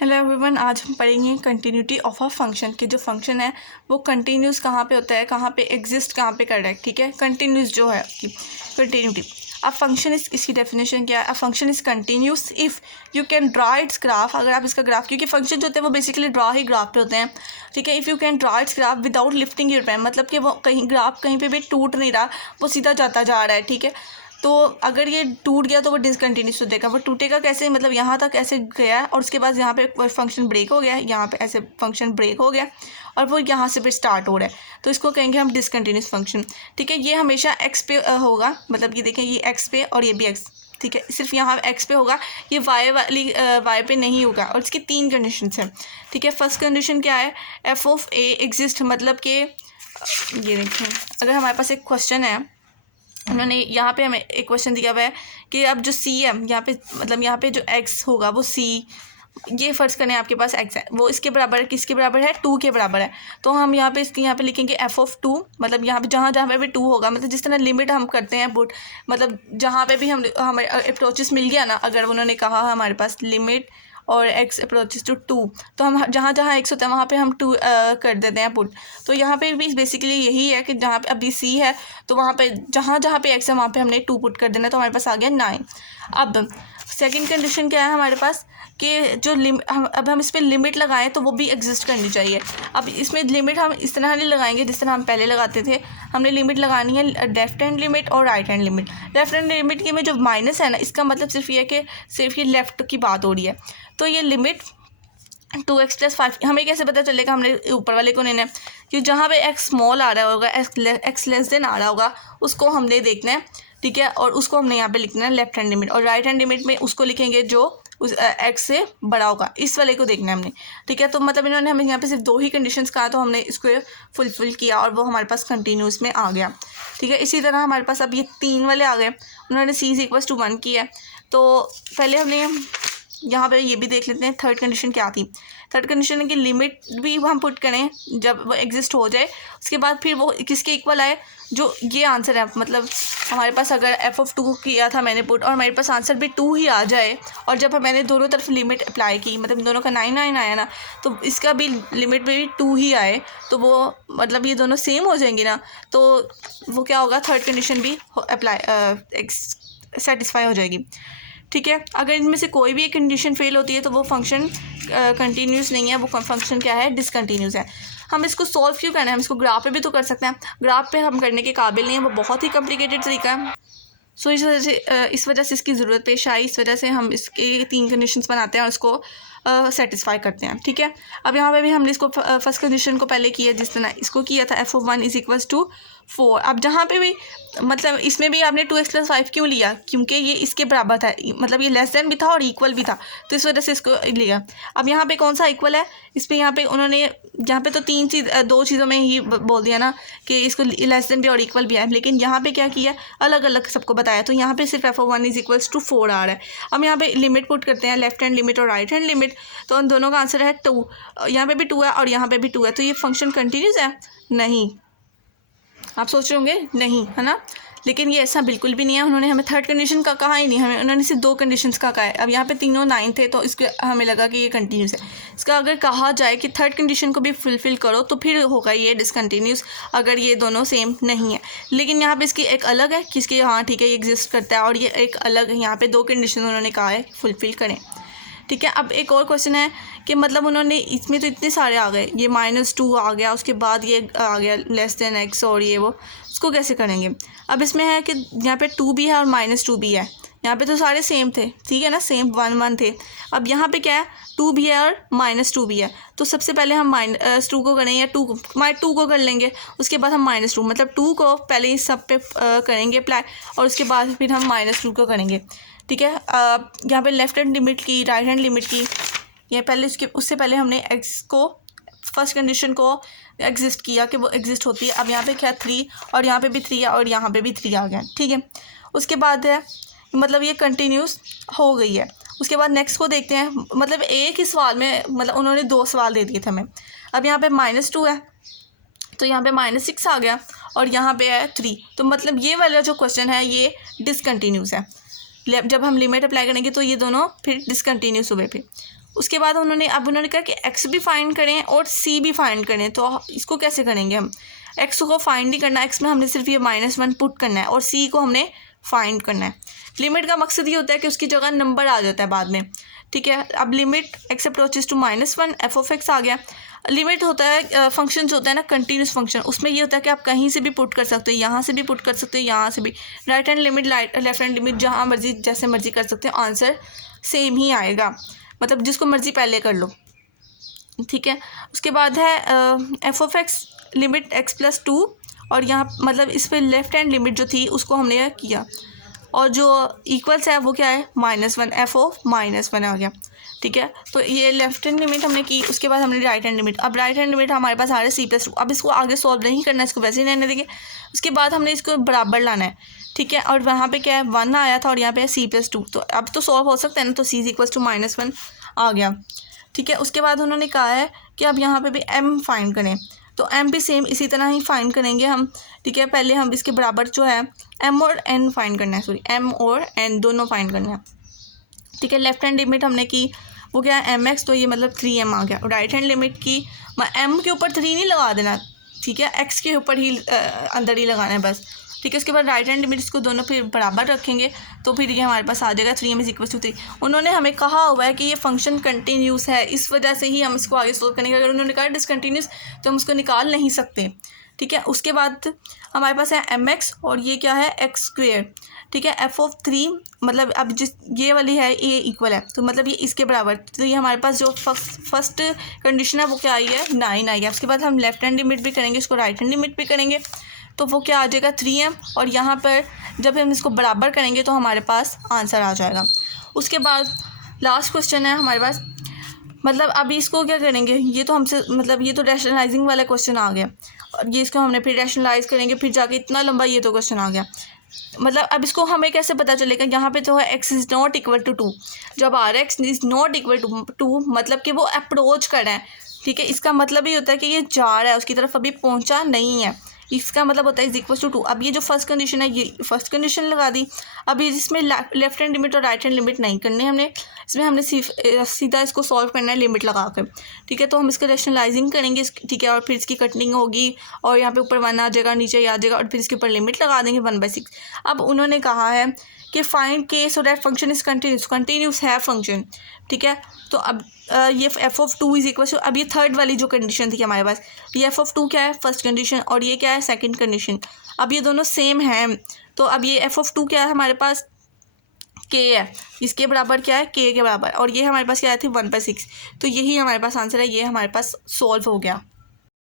Hello everyone, आज हम पढ़ेंगे कंटिन्यूटी ऑफ अ फंक्शन कि जो फंक्शन है वो कंटिन्यूस कहाँ पे होता है, कहाँ पे एग्जिस्ट कहाँ पे कर रहा है। ठीक है, कंटिन्यूस जो है उसकी कंटिन्यूटी। अब फंक्शन इसकी डेफिनेशन क्या है? A function is continuous if you can draw its graph. अगर आप इसका ग्राफ, क्योंकि फंक्शन जो होते हैं वो बेसिकली ड्रा ही ग्राफ पे होते हैं। ठीक है, if you can draw its graph without lifting your pen, मतलब कि वो कहीं ग्राफ कहीं पे भी टूट नहीं रहा, वो सीधा जाता जा रहा है। ठीक है, तो अगर ये टूट गया तो वो डिसकंटिन्यूस हो जाएगा। वो टूटेगा कैसे? मतलब यहाँ तक ऐसे गया और उसके बाद यहाँ पे फंक्शन ब्रेक हो गया, यहाँ पे ऐसे फंक्शन ब्रेक हो गया और वो यहाँ से फिर स्टार्ट हो रहा है, तो इसको कहेंगे हम डिसकंटिन्यूस फंक्शन। ठीक है, ये हमेशा एक्स पे होगा, मतलब ये देखें, ये एक्स पे और ये भी एक्स। ठीक है, सिर्फ यहाँ एक्स पे होगा, ये वाई वाली वाई पे नहीं होगा। और इसकी तीन कंडीशंस हैं। ठीक है, फर्स्ट कंडीशन क्या है? एफ ऑफ ए एग्जिस्ट, मतलब कि ये देखें, अगर हमारे पास एक क्वेश्चन है, उन्होंने यहाँ पे हमें एक क्वेश्चन दिया हुआ है कि अब जो सी है यहाँ पे, मतलब यहाँ पे जो एक्स होगा वो सी, ये फ़र्ज़ करें आपके पास एक्स है, वो इसके बराबर है, किसके बराबर है? 2 के बराबर है। तो हम यहाँ पे इसके यहाँ पे लिखेंगे एफ ऑफ 2, मतलब यहाँ पे जहाँ जहाँ पे भी 2 होगा, मतलब जिस तरह लिमिट हम करते हैं पुट, मतलब जहाँ पे भी हमें अप्रोचेस मिल गया ना, अगर उन्होंने कहा हमारे पास लिमिट और x अप्रोचेस टू 2, तो हम जहाँ जहाँ x होता है वहाँ पे हम 2 कर देते हैं पुट। तो यहाँ पे भी बेसिकली यही है कि जहाँ पे अभी c है तो वहाँ पे जहाँ जहाँ पे x है वहाँ पे हमने 2 पुट कर देना, तो हमारे पास आ गया 9। अब सेकंड कंडीशन क्या है हमारे पास कि जो अब हम इस पर लिमिट लगाएं तो वो भी एग्जिस्ट करनी चाहिए। अब इसमें लिमिट हम इस तरह नहीं लगाएंगे जिस तरह हम पहले लगाते थे। हमने लिमिट लगानी है लेफ्ट हैंड लिमिट और right hand limit. Left hand limit के में जो माइनस है ना, इसका मतलब सिर्फ ये है कि सिर्फ ये लेफ़्ट की बात हो रही है। तो ये लिमिट 2x + 5, हमें कैसे पता चलेगा? हमने ऊपर वाले को लेना है, क्योंकि जहाँ पे x स्मॉल आ रहा होगा, x लेस देन आ रहा होगा, उसको हमने देखना है। ठीक है, और उसको हमने यहाँ पे लिखना है लेफ्ट हैंड लिमिट, और राइट हैंड लिमिट में उसको लिखेंगे जो उस x से बड़ा होगा, इस वाले को देखना है हमने। ठीक है, तो मतलब इन्होंने हमें यहाँ पे सिर्फ 2 ही कंडीशंस कहा, तो हमने इसको फुलफिल किया और वो हमारे पास कंटिन्यूस में आ गया। ठीक है, इसी तरह हमारे पास अब ये 3 वाले आ गए। उन्होंने c = 1 किया है, तो पहले हमने यहाँ पे ये भी देख लेते हैं थर्ड कंडीशन क्या थी। थर्ड कंडीशन है कि लिमिट भी हम पुट करें जब वो एग्जिस्ट हो जाए, उसके बाद फिर वो किसके इक्वल आए, जो ये आंसर है। मतलब हमारे पास अगर एफ ऑफ 2 किया था मैंने पुट, और मेरे पास आंसर भी 2 ही आ जाए, और जब मैंने दोनों तरफ लिमिट अप्लाई की, मतलब दोनों का 9 आया ना, तो इसका भी लिमिट में भी 2 ही आए, तो वो मतलब ये दोनों सेम हो जाएंगी ना, तो वो क्या होगा? थर्ड कंडीशन भी अप्लाई सेटिस्फाई हो जाएगी। ठीक है, अगर इनमें से कोई भी एक कंडीशन फेल होती है तो वो फंक्शन कंटिन्यूस नहीं है, वो फंक्शन क्या है? डिसकंटिन्यूस है। हम इसको सॉल्व क्यों करना है? हम इसको ग्राफ पे भी तो कर सकते हैं, ग्राफ पे हम करने के काबिल नहीं है, वो बहुत ही कॉम्प्लिकेटेड तरीका है। सो इस वजह से इसकी ज़रूरत पेश आई, इस वजह से हम इसके 3 कंडीशंस बनाते हैं और इसको सेटिस्फाई करते हैं। ठीक है, अब यहाँ पे भी हमने इसको फर्स्ट कंडीशन को पहले किया जिस तरह इसको किया था, f of 1 = 4। अब जहाँ पे भी, मतलब इसमें भी आपने 2x + 5 क्यों लिया? क्योंकि ये इसके बराबर था, मतलब ये लेस देन भी था और इक्वल भी था, तो इस वजह से इसको लिया। अब यहाँ पे कौन सा इक्वल है? इस पर यहाँ पे उन्होंने, यहाँ पे तो 2 चीज़ों में ही बोल दिया ना कि इसको लेस देन भी और इक्वल भी है, लेकिन यहाँ पे क्या किया? अलग अलग सबको बताया, तो यहाँ पे सिर्फ f of 1 = 4 आ रहा है। अब यहाँ पे लिमिट पुट करते हैं, लेफ्ट हैंड लिमिट और राइट हैंड लिमिट, तो उन दोनों का आंसर है 2। यहाँ पे भी 2 है और यहाँ पे भी 2 है, तो ये फंक्शन कंटिन्यूस है? नहीं। आप सोच रहे होंगे नहीं, है ना, लेकिन ये ऐसा बिल्कुल भी नहीं है। उन्होंने हमें थर्ड कंडीशन का कहा ही नहीं, हमें उन्होंने सिर्फ 2 कंडीशंस का कहा है। अब यहाँ पे तीनों 9 थे, तो इसके हमें लगा कि ये कंटिन्यूस है। इसका अगर कहा जाए कि थर्ड कंडीशन को भी फुलफिल करो तो फिर होगा ये डिसकंटिन्यूस, अगर ये दोनों सेम नहीं है। लेकिन यहाँ पे इसकी एक अलग है, किसकी, हाँ ठीक है, ये एग्जिस्ट करता है, और ये एक अलग है, यहाँ पे 2 कंडीशन उन्होंने कहा है फुलफिल करें। ठीक है, अब एक और क्वेश्चन है कि मतलब उन्होंने इसमें तो इतने सारे आ गए, ये -2 आ गया, उसके बाद ये आ गया लेस देन x, और ये वो, उसको कैसे करेंगे? अब इसमें है कि यहाँ पे 2 भी है और -2 भी है, यहाँ पे तो सारे सेम थे, ठीक है ना, सेम 1 1 थे। अब यहाँ पे क्या है? 2 भी है और -2 भी है, तो सबसे पहले हम -2 को करें, या 2 को कर लेंगे, उसके बाद हम -2, मतलब 2 को पहले इस सब पे करेंगे अप्लाई, और उसके बाद फिर हम -2 को करेंगे। ठीक है, यहाँ पे लेफ्ट हैंड लिमिट की, राइट हैंड लिमिट की, ये पहले उससे पहले हमने x को, फर्स्ट कंडीशन को एग्जिस्ट किया कि वो एग्जिस्ट होती है। अब यहाँ पे क्या 3, और यहाँ पे भी 3 है, और यहाँ पे भी 3 आ गया। ठीक है, उसके बाद है, मतलब ये कंटिन्यूस हो गई है। उसके बाद नेक्स्ट को देखते हैं, मतलब एक ही सवाल में, मतलब उन्होंने 2 सवाल दे दिए थे हमें। अब यहाँ पे -2 है, तो यहाँ पे -6 आ गया, और यहाँ पे है 3, तो मतलब ये वाला जो क्वेश्चन है ये डिसकंटिन्यूस है। जब हम लिमिट अप्लाई करेंगे तो ये दोनों फिर डिसकंटिन्यूस हुए। फिर उसके बाद उन्होंने कहा कि एक्स भी फाइंड करें और सी भी फाइंड करें। तो इसको कैसे करेंगे हम? एक्स को फाइंड ही करना है, एक्स में हमने सिर्फ ये -1 पुट करना है और सी को हमने फाइंड करना है। लिमिट का मकसद ये होता है कि उसकी जगह नंबर आ जाता है बाद में, ठीक है। अब limit x approaches to -1 f of x आ गया। लिमिट होता है फंक्शन होता है ना कंटिन्यूस फंक्शन, उसमें ये होता है कि आप कहीं से भी पुट कर सकते हो, यहाँ से भी पुट कर सकते हो, यहाँ से भी। Right hand limit left hand limit जहाँ मर्जी जैसे मर्जी कर सकते हो, आंसर सेम ही आएगा, मतलब जिसको मर्जी पहले कर लो, ठीक है। उसके बाद है F of x limit x + 2 और यहाँ मतलब इस पर लेफ्ट हैंड लिमिट जो थी उसको हमने किया और जो इक्वल्स है वो क्या है -1 एफ ऑफ -1 आ गया, ठीक है। तो ये लेफ्ट हैंड लिमिट हमने की। उसके बाद हमने राइट हैंड लिमिट, अब राइट हैंड लिमिट हमारे पास आ रहा है c+2। अब इसको आगे सॉल्व नहीं करना है, इसको वैसे ही रहने देंगे। उसके बाद हमने इसको बराबर लाना है, ठीक है। और वहाँ पे क्या है 1 आया था और यहाँ पे है c+2, तो अब तो सॉल्व हो सकता है ना, तो c = -1 आ गया, ठीक है। उसके बाद उन्होंने कहा है कि अब यहाँ पे भी m फाइंड करें, तो m भी सेम इसी तरह ही फाइंड करेंगे हम, ठीक है। पहले हम इसके बराबर जो है m और n फाइंड करना है, सॉरी m और n दोनों फाइंड करना है, ठीक है। लेफ्ट हैंड लिमिट हमने की वो क्या है mx, तो ये मतलब 3m आ गया। और राइट हैंड लिमिट की m के ऊपर 3 नहीं लगा देना, ठीक है, x के ऊपर ही अंदर ही लगाना है बस, ठीक है। उसके बाद राइट हैंड लिमिट इसको दोनों फिर बराबर रखेंगे तो फिर ये हमारे पास आ जाएगा 3m = 3। उन्होंने हमें कहा हुआ है कि ये फंक्शन कंटिन्यूस है, इस वजह से ही हम इसको आगे सोल्व करेंगे। अगर उन्होंने कहा डिसकंटिन्यूस तो हम उसको निकाल नहीं सकते, ठीक है। उसके बाद हमारे पास है mx और ये क्या है x², ठीक है। एफ ऑफ 3 मतलब अब जिस ये वाली है ये इक्वल है, तो मतलब ये इसके बराबर, तो ये हमारे पास जो फर्स्ट कंडीशन है वो क्या आई है 9 आई है। उसके बाद हम लेफ्ट हैंड लिमिट भी करेंगे, इसको राइट हैंड लिमिट भी करेंगे, तो वो क्या आ जाएगा 3m और यहाँ पर जब हम इसको बराबर करेंगे तो हमारे पास आंसर आ जाएगा। उसके बाद लास्ट क्वेश्चन है हमारे पास, मतलब अभी इसको क्या करेंगे, ये तो हमसे मतलब ये तो रैशनलाइजिंग वाला क्वेश्चन आ गया और ये इसको हमने फिर रैशनलाइज करेंगे, फिर जाके इतना लंबा ये तो क्वेश्चन आ गया। मतलब अब इसको हमें कैसे पता चलेगा, यहाँ पे तो है x ≠ 2, जब x ≠ 2 मतलब कि वो अप्रोच कर रहा है, ठीक है। इसका मतलब ये होता है कि ये जा रहा है, उसकी तरफ अभी पहुँचा नहीं है, इसका मतलब होता है = 2। अब ये जो फर्स्ट कंडीशन है ये फर्स्ट कंडीशन लगा दी। अब इसमें लेफ्ट हैंड लिमिट और राइट हैंड लिमिट नहीं करनी हमने, इसमें हमने सीधा इसको सॉल्व करना है लिमिट लगा कर, ठीक है। तो हम इसका रैशनलाइजिंग करेंगे, ठीक है, और फिर इसकी कटिंग होगी और यहाँ पे ऊपर 1 आ जाएगा, नीचे आ जाएगा और फिर इसके ऊपर लिमिट लगा देंगे 1/6। अब उन्होंने कहा है कि फाइंड के so that function is continuous है फंक्शन, ठीक है। तो अब ये f ऑफ 2 = अब ये थर्ड वाली जो कंडीशन थी हमारे पास, ये f ऑफ 2 क्या है फर्स्ट कंडीशन और ये क्या है सेकंड कंडीशन। अब ये दोनों सेम हैं, तो अब ये f ऑफ 2 क्या है हमारे पास k है, इसके बराबर क्या है k के बराबर, और ये हमारे पास क्या थी 1/6। तो यही हमारे पास आंसर है, ये हमारे पास सॉल्व हो गया।